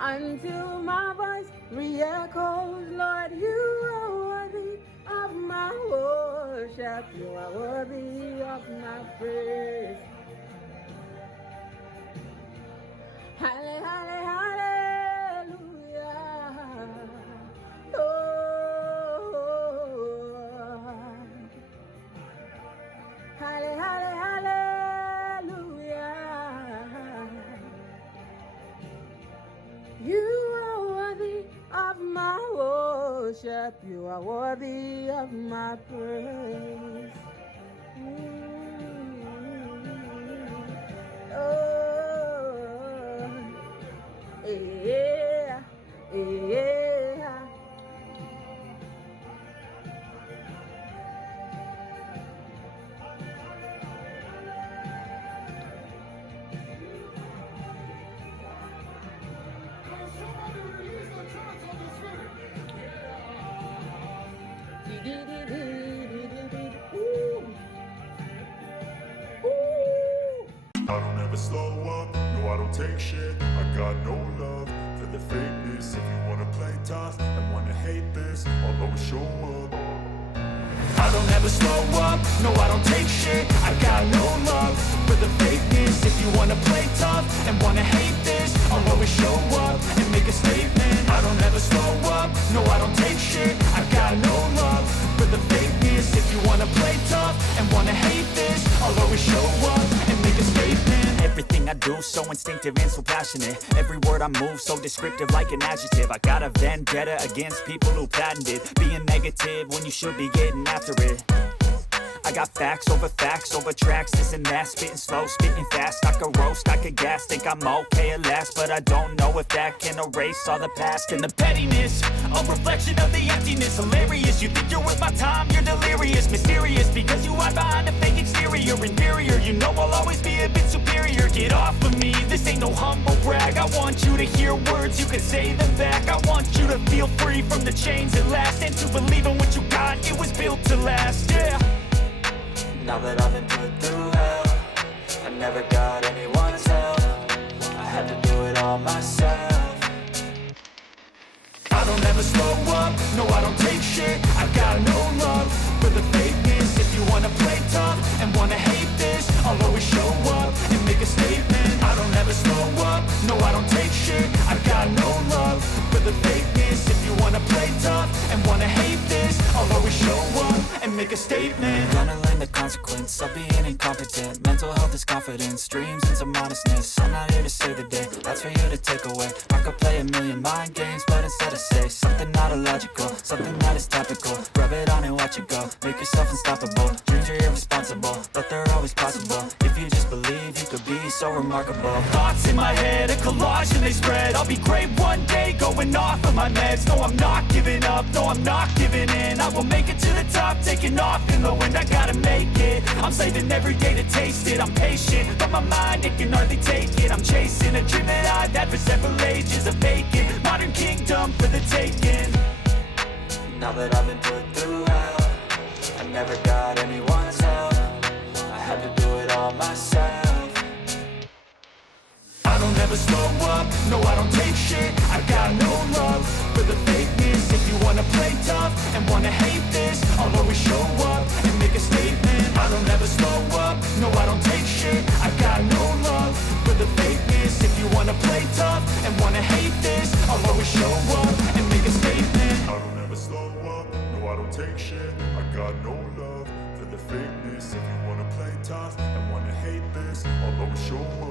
Until my voice re-echoes, Lord, you are worthy of my worship. You are worthy of my praise. Halle, halle, hallelujah. Oh, halle, halle, hallelujah. You are worthy of my worship. You are worthy of my praise. Oh, yeah, yeah. I don't ever slow up, no I don't take shit. I got no love for the fakeness. If you wanna play tough and wanna hate this, I'll always show up. I don't ever slow up, no I don't take shit. I got no love for the fakeness. If you wanna play tough and wanna hate this, I'll always show up and make a statement. I don't ever slow up, no I don't take shit. I got no love for the fakeness. If you wanna play tough and wanna hate this, I'll always show up and make a statement. Everything I do so instinctive and so passionate. Every word I move so descriptive like an adjective. I got a vendetta against people who patented being negative when you should be getting after it. I got facts over tracks, this and that. Spitting slow, spitting fast. I could roast, I could gas. Think I'm okay at last, but I don't know if that can erase all the past. And the pettiness, a reflection of the emptiness. Hilarious, you think you're worth my time, you're delirious. Mysterious, because you hide behind a fake exterior. Inferior, you know I'll always be a bit superior. Get off of me, this ain't no humble brag. I want you to hear words, you can say them back. I want you to feel free from the chains at last, and to believe in what you got, it was built to last, yeah. Now that I've been put through hell, I never got anyone's help. I had to do it all myself. I don't ever slow up, no I don't take shit. I got no love for the fakeness. If you wanna play tough and wanna hate this, I'll always show up and make a statement. I don't ever slow up, no I don't take shit. I got no love for the fakeness. If you wanna play tough and wanna hate this, I'll always show up and make a statement. Gonna learn the consequence of being incompetent. Mental health is confidence, dreams and some honestness. I'm not here to save the day, that's for you to take away. I could play a million mind games, but instead I say something not illogical, something that is topical. Rub it on and watch it go, make yourself unstoppable. Dreams are irresponsible, but they're always possible. If you just believe, you could be so remarkable. Thoughts in my head, a collage and they spread. I'll be great one day, going off of my meds. No, I'm not giving up, no, I'm not giving in. I will make it to the top, taking off in the wind. I gotta make it, I'm saving every day to taste it. I'm patient, but my mind, it can hardly take it. I'm chasing a dream that I've had for several ages. A vacant, modern kingdom for the taking. Now that I've been put through hell, I never got anyone's help. I had to do it all myself. I don't ever slow up, no I don't take shit. I got no love for the fakeness. If you wanna play tough and wanna hate this, I'll always show up and make a statement. I don't ever slow up, no I don't take shit. I got no love for the fakeness. If you wanna play tough and wanna hate this, I'll always show up and make a statement. I don't ever slow up, no I don't take shit. I got no love for the fakeness. If you wanna play tough and wanna hate this, I'll always show up.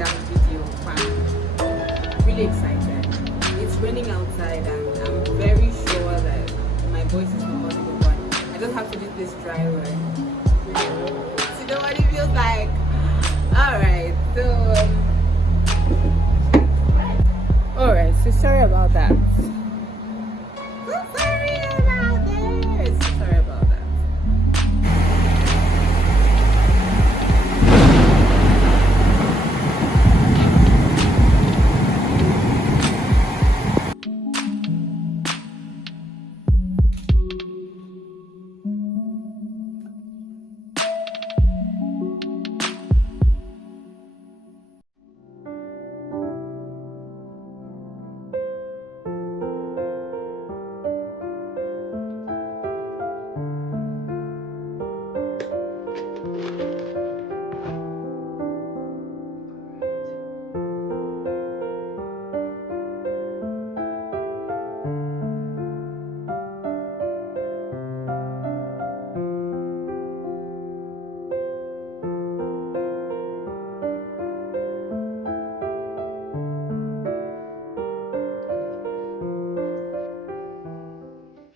that video, Fammm. Really excited. It's raining outside and I'm very sure that my voice is not audible, but I just have to do this dry run. So you know what it feels like? Alright, so sorry about that. So sorry about this. Sorry about that.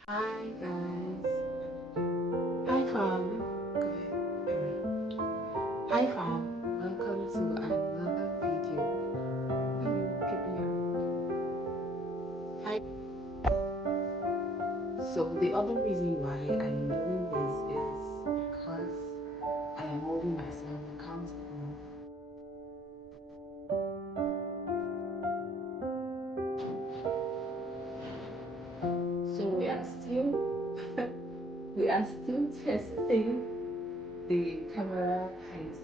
Hi guys. Hi Fammm. Hi Fammm. Welcome to another video. Hi. So the other reason why I'm doing this is because I am holding myself accountable. So we are still testing the camera height.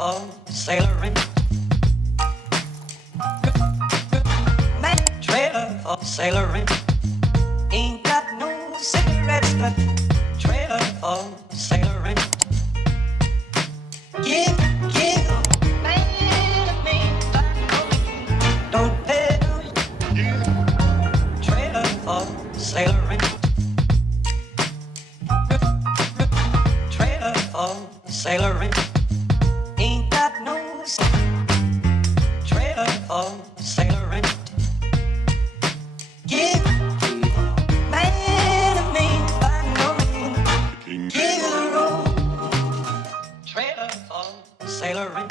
for sailoring. Man, trailer for sailoring. Ain't got no cigarettes, but trailer for sailoring. Give, man, me, don't pay. Trailer for sailoring. Trailer for sailoring. Ain't got no trailer for sailoring. Give, man, me, give it a roll. Trailer for sailoring.